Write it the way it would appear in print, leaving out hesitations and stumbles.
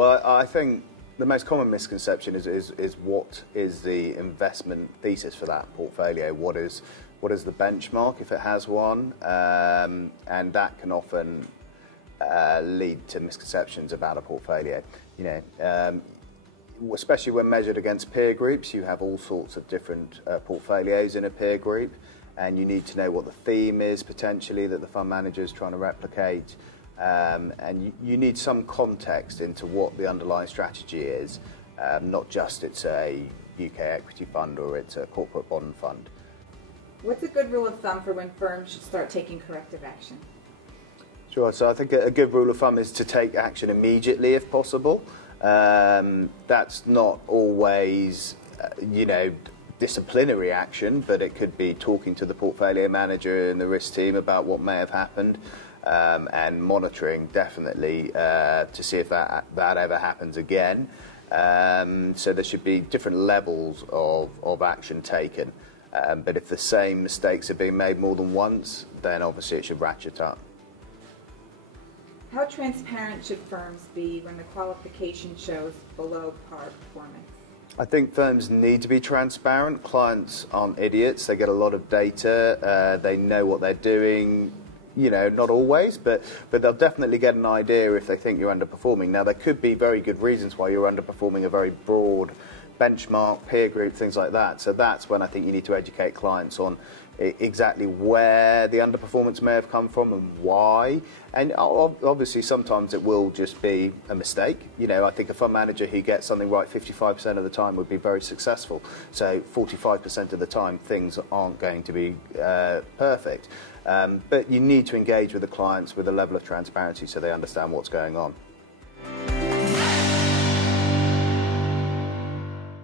Well, I think the most common misconception is what is the investment thesis for that portfolio? What is the benchmark, if it has one? And that can often lead to misconceptions about a portfolio. Especially when measured against peer groups, you have all sorts of different portfolios in a peer group, and you need to know what the theme is potentially that the fund manager is trying to replicate. And you need some context into what the underlying strategy is, not just it's a UK equity fund or it's a corporate bond fund. What's a good rule of thumb for when firms should start taking corrective action? Sure, so I think a good rule of thumb is to take action immediately if possible. That's not always, disciplinary action, but it could be talking to the portfolio manager and the risk team about what may have happened. And monitoring definitely to see if that ever happens again. So there should be different levels of action taken. But if the same mistakes are being made more than once, then obviously it should ratchet up. How transparent should firms be when the qualification shows below par performance? I think firms need to be transparent. Clients aren't idiots. They get a lot of data. They know what they're doing. Not always, but they'll definitely get an idea if they think you're underperforming. Now, there could be very good reasons why you're underperforming a very broad benchmark, peer group, things like that. So that's when I think you need to educate clients on exactly where the underperformance may have come from and why. And obviously, sometimes it will just be a mistake. I think a fund manager who gets something right 55% of the time would be very successful. So 45% of the time, things aren't going to be perfect. But you need to engage with the clients with a level of transparency so they understand what's going on.